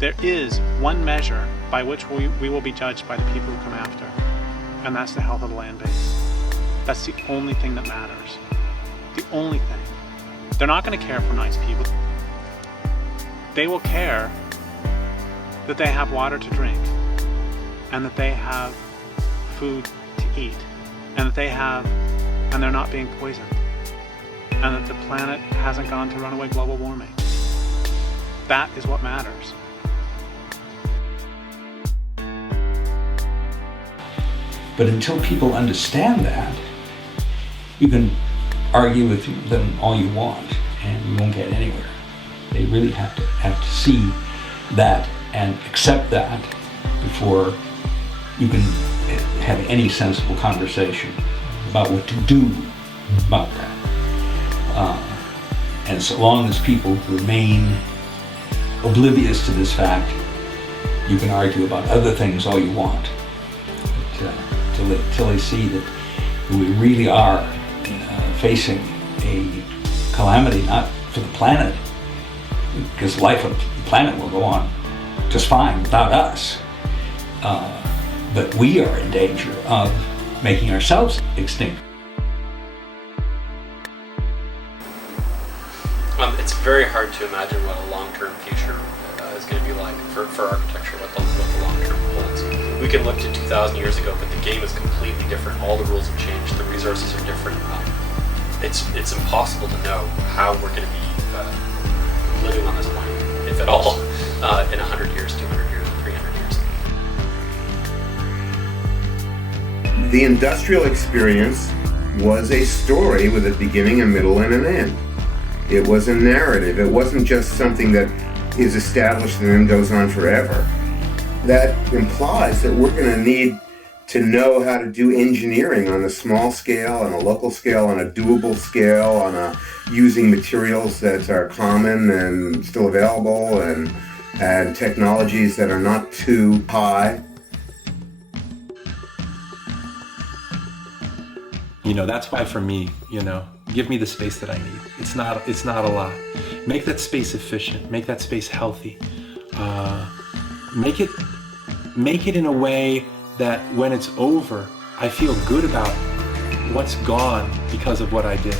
There is one measure by which we will be judged by the people who come after, and that's the health of the land base. That's the only thing that matters. The only thing. They're not going to care for nice people. They will care that they have water to drink, and that they have food to eat, and and they're not being poisoned, and that the planet hasn't gone to runaway global warming. That is what matters. But until people understand that, you can argue with them all you want, and you won't get anywhere. They really have to see that and accept that before you can have any sensible conversation about what to do about that. And so long as people remain oblivious to this fact, you can argue about other things all you want. But, till they see that we really are facing a calamity, not for the planet, because life on the planet will go on just fine without us. But we are in danger of making ourselves extinct. It's very hard to imagine what a long-term future is going to be like for architecture, what the long-term holds. We can look to 2,000 years ago, but the game is completely different. All the rules have changed. The resources are different. It's impossible to know how we're going to be living on this planet, if at all, in 100 years, 200 years, 300 years. The industrial experience was a story with a beginning, a middle, and an end. It was a narrative. It wasn't just something that is established and then goes on forever. That implies that we're going to need to know how to do engineering on a small scale, on a local scale, on a doable scale, on using materials that are common and still available, and technologies that are not too high. That's why for me, give me the space that I need. It's not a lot. Make that space efficient. Make that space healthy. Make it in a way that when it's over, I feel good about what's gone because of what I did.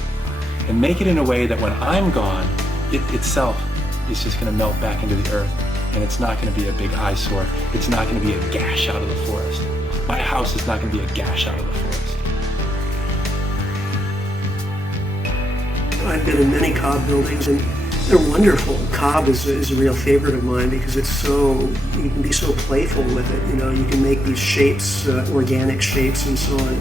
And make it in a way that when I'm gone, it itself is just going to melt back into the earth. And it's not going to be a big eyesore. It's not going to be a gash out of the forest. My house is not going to be a gash out of the forest. I've been in many cob buildings, and they're wonderful. Cob is a real favorite of mine because you can be so playful with it. You can make these shapes, organic shapes, and so on.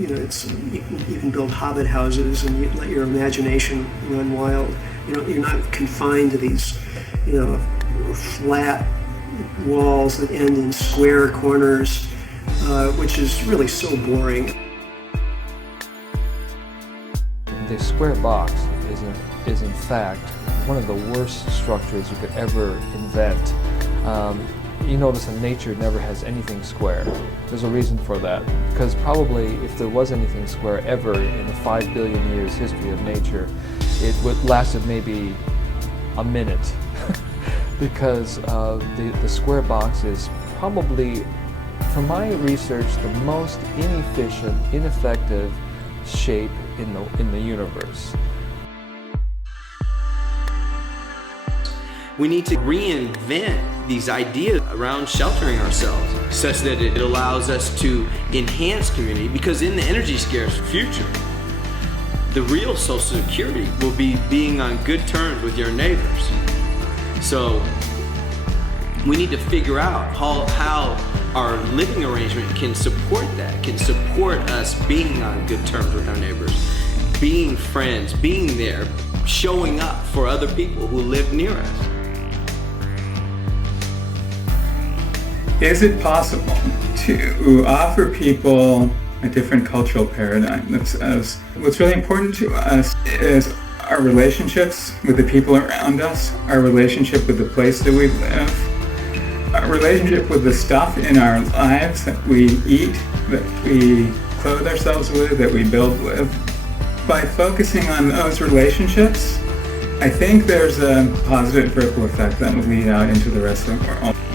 You can build hobbit houses, and you let your imagination run wild. You're not confined to these, flat walls that end in square corners, which is really so boring. The square box is in fact one of the worst structures you could ever invent. You notice that nature never has anything square. There's a reason for that, because probably if there was anything square ever in the 5 billion years history of nature, it would lasted maybe a minute, because the square box is probably, from my research, the most inefficient, ineffective shape in the universe. We need to reinvent these ideas around sheltering ourselves such that it allows us to enhance community, because in the energy scarce future, the real social security will be being on good terms with your neighbors. So we need to figure out how our living arrangement can support that, can support us being on good terms with our neighbors, being friends, being there, showing up for other people who live near us. Is it possible to offer people a different cultural paradigm? What's really important to us is our relationships with the people around us, our relationship with the place that we live, our relationship with the stuff in our lives that we eat, that we clothe ourselves with, that we build with. By focusing on those relationships, I think there's a positive ripple effect that will lead out into the rest of the world.